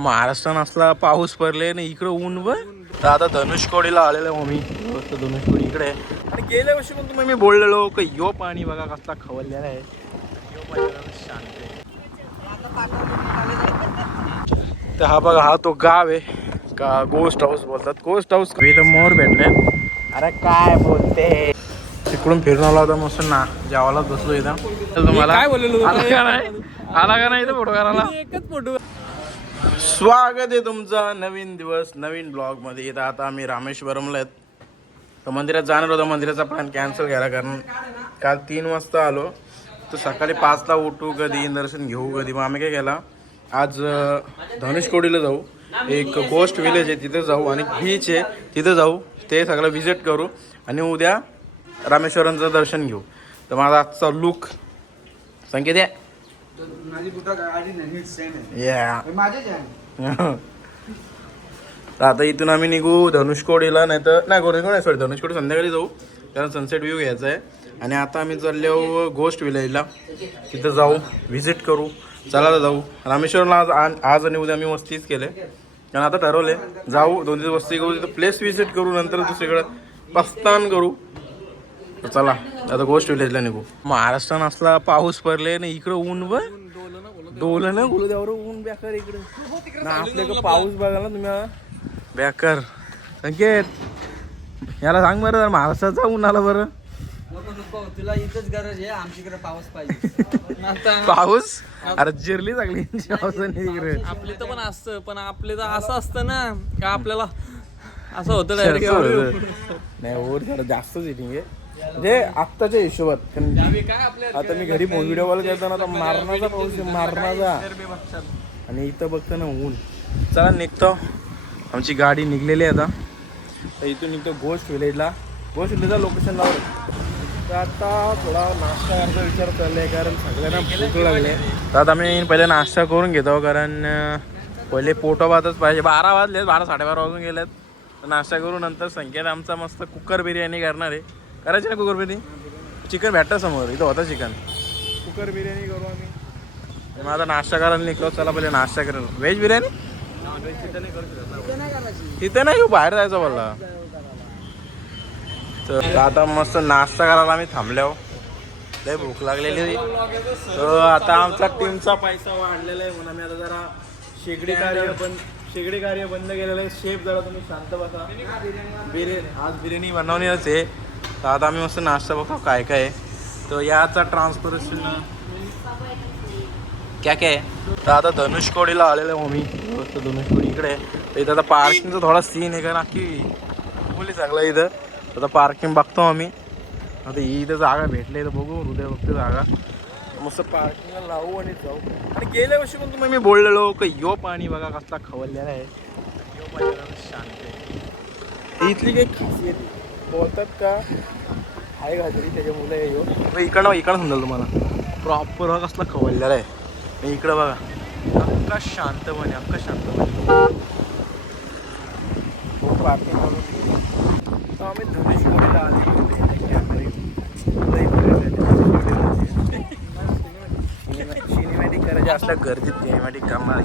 महाराष्ट्रात असला पाऊस पडले ना इकडं ऊन ब तर आता धनुषकोडीला आलेलो मग मी धनुषकोडी इकडे आहे. आणि गेल्या वर्षी पण तुम्ही मी बोललेलो की यो पाणी बघा कसला खवललेला आहे. यो पाणी शांत आहे. तर हा बघा हा तो गाव आहे का गोस्ट हाऊस बोलतात. गोस्ट हाऊस इथं मोर भेटले. अरे काय बोलते तिकडून फिरून आला होता मस्त ना जेवायलाच बसलो इथं. तुम्हाला काय बोललेलो आला का नाही इथं फोटो करायला. एकच फोटो. स्वागत आहे तुमचा नवीन दिवस नवीन ब्लॉग मध्ये. इथं आता आम्ही रामेश्वरमला आहेत. तर मंदिरात जाणार होतो. मंदिराचा प्लॅन कॅन्सल केला कारण काल 3 वाजता आलो तर सकाळी 5ला उठू कधी दर्शन घेऊ कधी. मग आम्ही काय केला आज धनुषकोडीला जाऊ. एक गोस्ट विलेज आहे तिथे जाऊ आणि बीच आहे तिथे जाऊ. ते सगळं विजिट करू आणि उद्या रामेश्वरांचं दर्शन घेऊ. तर माझा आजचा लुक संकेत आहे. आता इथून आम्ही निघू धनुषकोडीला नाही तर नाही सॉरी धनुषकोडी संध्याकाळी जाऊ कारण सनसेट व्ह्यू घ्यायचा आहे. आणि आता आम्ही चाललो गोस्ट विलेजला तिथं जाऊ व्हिजिट करू. चला जाऊ रामेश्वरला आज आणि उद्या आम्ही मस्तीच केले कारण आता ठरवले जाऊ 2 दिवस वस्ती करू तिथं प्लेस व्हिजिट करू नंतर दुसरीकडे प्रस्थान करू. तर चला आता गोस्ट विलेजला निघू. महाराष्ट्रात असला पाऊस पडले ना इकडं ऊन ब डोलं ना बोलू द्यावर ऊन बेकार इकडं ना आपल्याकडं पाऊस बघा ना तुम्ही बेकार. संकेत याला सांग बरं महाराष्ट्राचा ऊन आला बरं. तुला इथंच गरज आहे आमच्याकडे पाऊस पाहिजे. पाऊस अरे जिरली लागली इकडे. आपले तर पण असतं पण आपले तर असं असतं ना का आपल्याला असं होतं डायरेक्ट नाही ओर जरा जास्तच हिटिंग आहे म्हणजे आत्ताच्या हिशोबात. आता मी घरी व्हिडिओ कॉल करताना आता मारणाचा पाऊस मारणाचा आणि इथं बघतो ना ऊन. चला निघतो. आमची गाडी निघलेली आहे आता. तर इथून निघतो गोस्ट विलेजला. गोस्ट विलेजला लोकेशन लावलं. तर आता थोडा नाश्ता करायचा विचार चालला आहे कारण सगळ्यांना भूक लागले. तर आता मी पहिले नाश्ता करून घेतो कारण पहिले पोटोभातच पाहिजे. 12 वाजले 12 साडेबारा वाजून गेलेत. तर नाश्ता करू नंतर संकेत आमचा मस्त कुकर बिर्याणी करणार आहे. करायची ना कुकर बिर्याणी. चिकन भेटतं समोर इथं होतं चिकन. कुकर बिर्याणी करू आम्ही. माझा नाश्ता करायला निघलो. चला पहिले नाश्ता करेल. व्हेज बिर्याणी तिथे नाही बाहेर जायचं बोलला. तर आता मस्त नाश्ता करायला आम्ही थांबल्यावर लय भूक लागलेली. तर आता आमचा टीमचा पैसा वाढलेला आहे म्हणून आम्ही आता जरा शेगडी कार्य बंद केलेलं आहे. शेफ जरा तुम्ही शांत बसा. आज बिर्याणी बनवणारच आहे. तर आता आम्ही मस्त नाश्ता बघतो काय काय आहे. तर याचा ट्रान्सपोर्टेशन क्या काय आहे. तर आता धनुषकोडीला आलेलं आहे मी. धनुषकोडी इकडे आहे. तर इथं आता पार्किंगचा थोडा सीन आहे कारण अख्खी मुली चांगलं इथं. आता पार्किंग बघतो आम्ही. आता इथं जागा भेटली तर बघू उद्या बघतो जागा मस्त पार्किंगला लावू आणि जाऊ. आणि गेल्या वर्षी पण तुम्ही मी बोललेलो की यो पाणी बघा कसला खवललेला आहे. यो पाणी शांत आहे. इथली काही खासियत बोलतात का आहे घातली त्याच्यामुळे यो इकडं समजाल तुम्हाला प्रॉपर बघा कसला खवललेला आहे. मी इकडं बघा अख्खा शांतपणे अख्खा शांतपणे पार्किंग करून आम्ही धनुषकोडीला आले. सिनेमॅटिक करायचे असल्या गर्दीत सिनेमॅटिक करणार.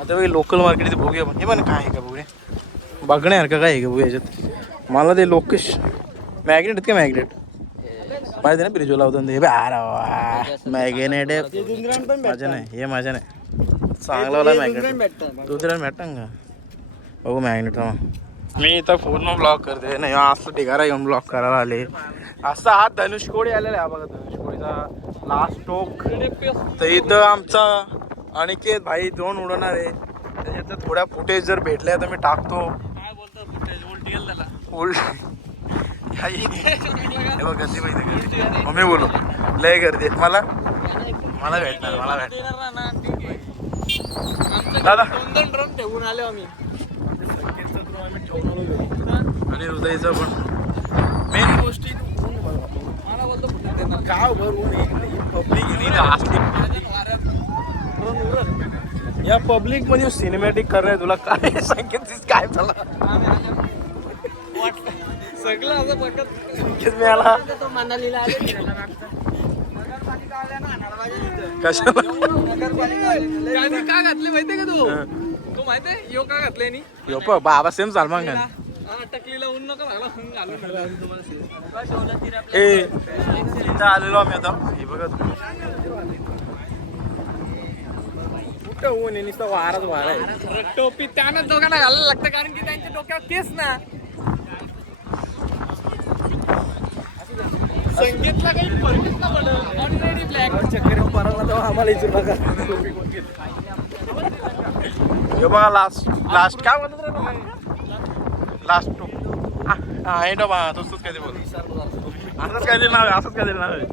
आता बघ लोकल मार्केट इथे बघूया पण हे पण काय आहे का बघूया बघण्यासारखं काय आहे का बघूया याच्यात. मला ते लोकेश मॅग्नेट आहेत का मॅग्नेट माहिती ना ब्रिजवर लावतो ते मॅग्नेट माझ्या नाही हे माझ्या नाही चांगला वाला मॅग्नेट दुसऱ्या भेटतं का बघू मॅग्नेट. मी इथं पूर्ण ब्लॉक करते नाही असं ढिगारा घेऊन ब्लॉक करायला आले. असा हा धनुषकोडी आलेला आहे. हा बघा धनुषकोडीचा लास्ट टोक. तर इथं आमचा अनिकेत भाई ड्रोन उडवणार आहे. त्याच्यात थोड्या फुटेज जर भेटल्या तर मी टाकतो. काय बोलतो फुटेज उलटी गेल त्याला उलट हे बघ गर्दी पाहिजे गर्दी. मम्मी बोलू लय गर्दी मला भेटणार मला भेटणार. दादा 2 ड्रोन ठेवून आलो आम्ही. आणि हृदयचं पण मेन गोष्टी मला बोलतो फुटेज देणार गाव भरून पब्लिक असली या पब्लिक मध्ये सिनेमॅटिक करणे तुला काय सांगितलीस काय झालं सगळं असं बघत मिळाला. मनालीला कशाला काय घातले माहितीये का तू माहितीये यो का घातले नी यो प बाबा सेम सलमान खान टकलीला ऊन नका घालून ए इथं आलेलो आम्ही आता हे बघा कुठं ऊन आहे नुसतं वाराच वारा आहे टोपी त्यानं दोघांना घालायला लागतं कारण की त्यांच्या डोक्यावर केस ना संगीतला काही फरकच ना पडत ऑलरेडी ब्लॅक चक्कर परत आम्हाला इचू नका हे बघा लास्ट काय म्हणत रे लास्ट टू हा हे डबा तसंच काय ते बोल असंच काय दिलं नाव आहे असंच काय दिलं नाव आहे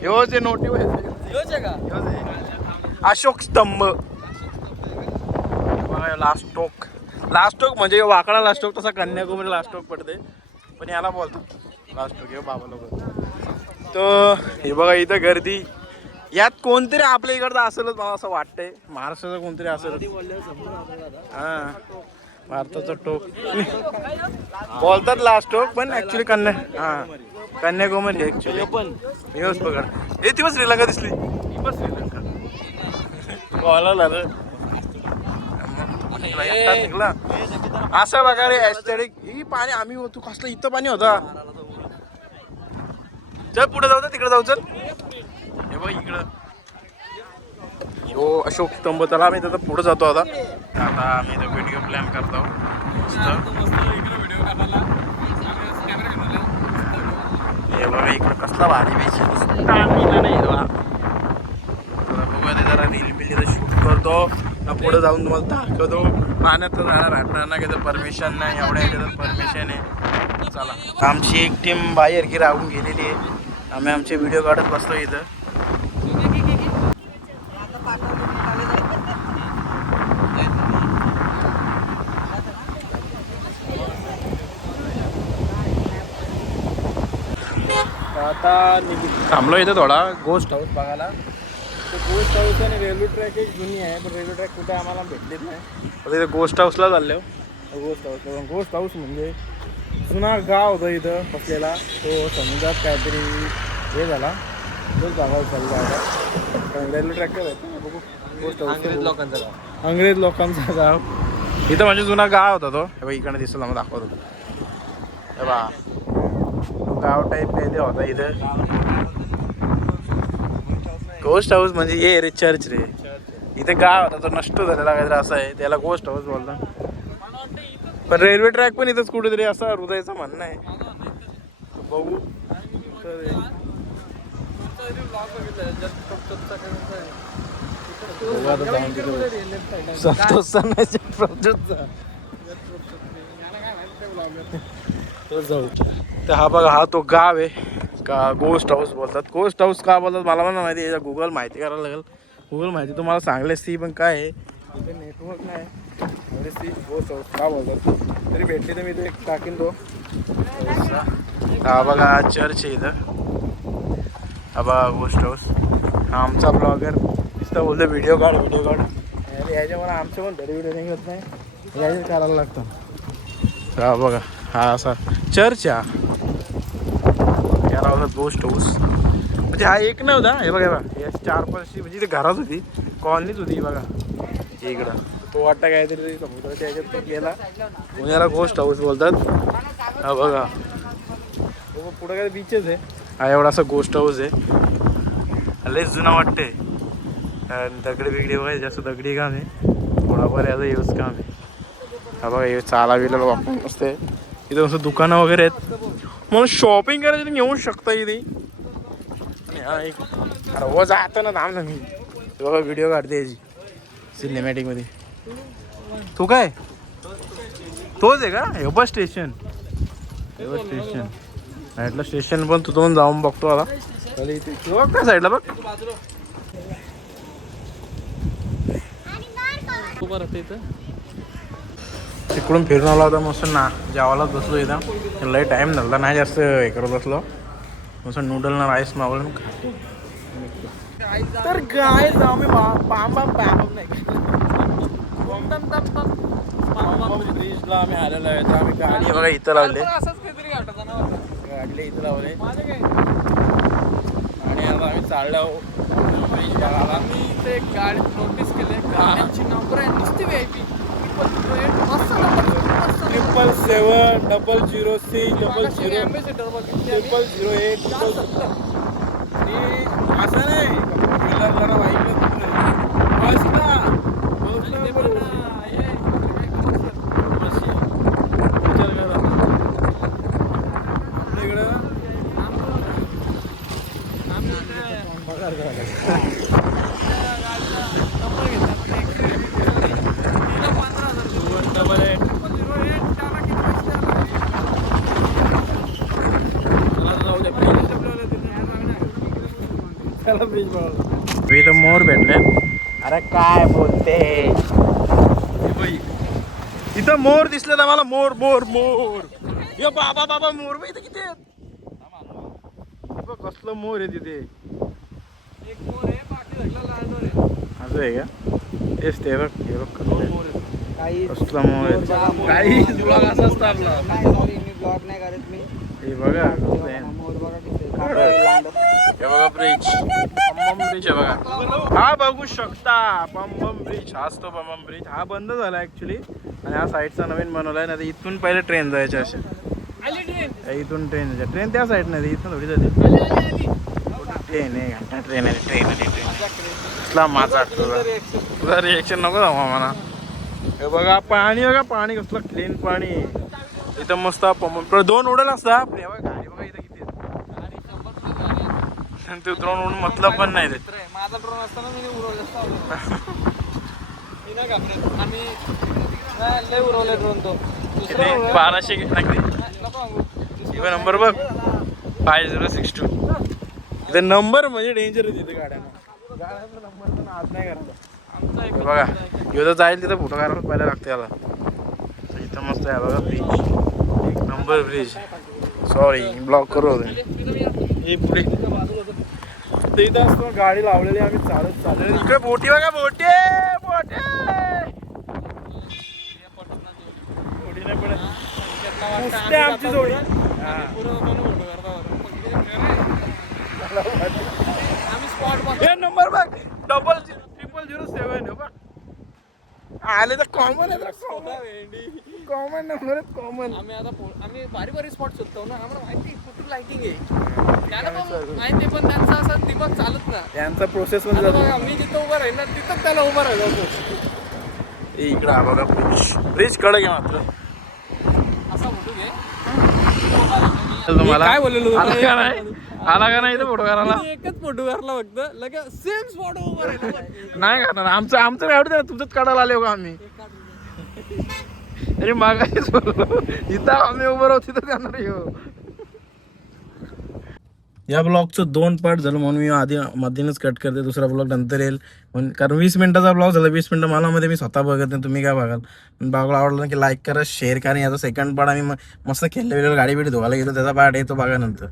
ह्योच आहे नोटिव आहे का अशोक स्तंभ लास्ट टोक म्हणजे वाकडा लास्ट टोक तसा कन्याकुमारी लास्ट टोक पडते पण याला बोलतात लास्ट टोक हे बाबा लोक तर हे बघा इथं गर्दी यात कोणतरी आपल्या इकडचं असेलच मला असं वाटतंय महाराष्ट्राचं कोणतरी असेल हा भारताचं टोक बोलतात लास्ट टोक पण ऍक्च्युली कन्याकुमारी ऍक्च्युली पण हेच पकड हे ती श्रीलंका दिसली ती पण श्रीलंका बोलायला निघला असं बघा रे ऍस्थेटिक ही पाणी आम्ही होतो कसलं इथं पाणी होता चल पुढे जाऊ तिकडे जाऊ चल हे बघ इकडं हो अशोक स्तंभ चला आम्ही त्याचा पुढे जातो आता आम्ही तो व्हिडिओ प्लॅन करतो हे बघा इकडं कसला भारी बीच नाही बघूया ते जरा रील बिल शूट करतो पुढे जाऊन तुम्हाला दाखवतो पाण्यात तर जाणार आपल्याला काही तर परमिशन नाही एवढ्या काही तर परमिशन आहे चला आमची एक टीम बाहेर की राहून गेलेली आहे आम्ही आमचे व्हिडिओ काढत बसतो इथं आता थांबलो इथं थोडा गोस्ट हाऊस बघायला तर गोस्ट हाऊस आणि रेल्वे ट्रॅक एक जुनी आहे पण रेल्वे ट्रॅक कुठे आम्हाला भेटलेत नाही तर इथे गोस्ट हाऊसला चाललो गोस्ट हाऊस म्हणजे जुना गाव होता इथं बसलेला तो समुद्रात काहीतरी हे झाला तोच बघायला चालला होता कारण रेल्वे ट्रॅक काय बघू गोस्ट हाऊस अंग्रेज लोकांचा गाव इथं म्हणजे जुना गाव होता तो हे बघ इकडे दिसतो मला दाखवतो हे बा गाव टाईप काहीतरी होता इथं गोस्ट हाऊस म्हणजे ये रे चर्च रे इथं गाव होता तो नष्ट झालेला काहीतरी असं आहे त्याला गोस्ट हाऊस बोलतात पण रेल्वे ट्रॅक पण इथंच कुठेतरी असं हृदयाचं म्हणणं आहे बघू जाऊ तर हा बघा हा तो गाव आहे का गोस्ट हाऊस बोलतात गोस्ट हाऊस का बोलतात मला पण माहिती आहे गुगल माहिती करायला लागेल गुगल माहिती तुम्हाला सांगलेच ती पण काय आहे इथे नेटवर्क नाही ती गोस्ट हाऊस का बोलतात तरी भेटली तर मी ते टाकीन तो हा बघा हा चर्च आहे इथं हा बघा गोस्ट हाऊस हा आमचा ब्लॉगर नुसतं बोलतो व्हिडिओ काढ ह्याच्या मला आमचं पण घरी व्हिडिओ निघत नाही ह्याच्याच करायला लागतं हा बघा हा असा चर्च हा याला होता गोस्ट हाऊस म्हणजे हा एक नव्हता हे बघा या 4-5 म्हणजे इथे घरात होती कॉलनीच होती बघा इकडं तो वाटतं काहीतरी समुद्राच्या ह्याच्यात गेला म्हणून याला गोस्ट हाऊस बोलतात हा बघा पुढं काय बीचच आहे हा एवढा असा गोस्ट हाऊस आहे लयच जुना वाटते दगडी बिगडी बघायचे जास्त दगडी काम आहे थोडाफार याचा यूज काम आहे हा बघा हे चाला बिला वापरून असते इथं असं दुकानं वगैरे आहेत म्हणून शॉपिंग करायची घेऊ शकता इथे आणि हा एक अरे जातं ना थांब ना मी बघा व्हिडिओ काढते याची सिनेमॅटिकमध्ये तो काय तोच आहे का हे बस स्टेशन साईडला स्टेशन पण तू जाऊन बघतो आता इथे काय साईडला बघ तिकडून फिरून आला होता मस्त ना जेवायलाच बसलो इथं लई टाईम झाला नाही जास्त हे करत बसलो मस्त नूडल ना राईस मागवलं खातो तर काय आम्ही ब्रिजला आम्ही आलेलो आहे तर आम्ही गाडी बघा इथं लावले गाडीला इथं लावले आणि आता चाललो ब्रिज बघायला. आम्ही इथे एक गाडी नोटीस केले, गाड्यांची नंबर आहे नुसती VIP. 77700C00 अँबॅसेडर बघितली 0008 आणि असं नाही जरा बाईकला बसला इथं मोर भेटले. अरे काय बोलते इथं मोर दिसले तर मला मोर मोर मोर ये बाबा बाबा मोर इथं किती आहेत कसलं मोर आहे तिथे. एक मोर आहे, बाकी सगळं लाल मोर आहे. असं आहे का? तेच ते बघ हे बघ कसलं काही कसला मोर आहे. काही ब्लॉग असा असता आपला. नाही सॉरी मी ब्लॉग नाही करत मी हे बघा कसलं आहे. मोर बघा किती लांड. हे बघा ब्रिज बम ब्रिज आहे बघा. हा बघू शकता बम ब्रिज हाच तो बम ब्रिज. हा बंद झाला ऍक्च्युली आणि हा साईडचा नवीन बनवलाय. नाही इथून पहिले ट्रेन जायच्या अशा आली ट्रेन, इथून ट्रेन जायच्या. ट्रेन त्या साईड नाही इथून थोडी जाते. आली आली आली. ट्रेन आहे घंटा ट्रेन आहे ट्रेन आहे ट्रेन. कसला माझा तुझा रिएक्शन नको जाऊ मला. हे बघा पाणी बघा पाणी कसलं क्लीन पाणी. इथं मस्त दोन उडेल असता गाडी बघा इथं किती आणि ते ड्रोन उडून मतलब पण नाही ते. माझा ड्रोन असताना मी उडवलं असतं. मी नाही घाबरत. आम्ही लय उडवले ड्रोन तो. दुसरा किती उडवला. 1200 लागते. नको सांगू. इथं नंबर बघ 5062. इथे नंबर म्हणजे डेंजर आहे तिथे गाड्यांना. गाड्यांचा नंबर पण आज नाही करायचा. आमचा एक बघा इथं जाईल तिथं फोटो काढायला पहिला लागते याला. तर इथं मस्त आहे बघा ब्रिज एक नंबर ब्रिज. सॉरी ब्लॉक करू होते हे पुढे ते इथं असतो गाडी लावलेली आम्ही चालत चाललेली. इकडे बोटी बघा बोटी बोटी बोटी नाही पडत नुसते आमची जोडी. आम्ही स्पॉट हे नंबर बघ 0007 बघ आले तर कॉमन आहे कॉमन नंबर आहे कॉमन. आम्ही आता आम्ही भारी भारी स्पॉट शोधतो ना. आम्हाला माहिती कुठून लाइटिंग आहे त्याला पण माहिती, पण त्यांचा असं दिमाग चालत ना. त्यांचा प्रोसेस पण आता जातो. बघा, मी जिथं उभं राहील ना तिथं त्याला उभं राहिलो. इकडं हा बघा ब्रिज कडक आहे मात्र. असा फोटो घे. तुम्हाला काय बोललेलो आला का नाही आला का नाही इथं फोटो करायला. मी एकच फोटो काढला फक्त, लगेच सेम स्पॉट उभं राहिलो. नाही करणार आमचं आमचं काय आवडतं तुमचंच काढायला आले का आम्ही. अरे मागायच बोललो इथं आम्ही उभं राहू तिथं जाणार येऊ. या ब्लॉगचं 2 पार्ट झालं म्हणून मी आधी मधीनच कट करते. दुसरा ब्लॉग नंतर येईल म्हणून कारण 20 मिनिटाचा ब्लॉग झाला. 20 मिनिटं मला मध्ये मी स्वतः बघत नाही तुम्ही काय बघाल. पण ब्लॉगला आवडलं की लाईक करा शेअर करा. याचा सेकंड पार्ट आम्ही मस्त खेळले गाडी बिडी धुवायला गेलो त्याचा पार्ट येतो बघा नंतर.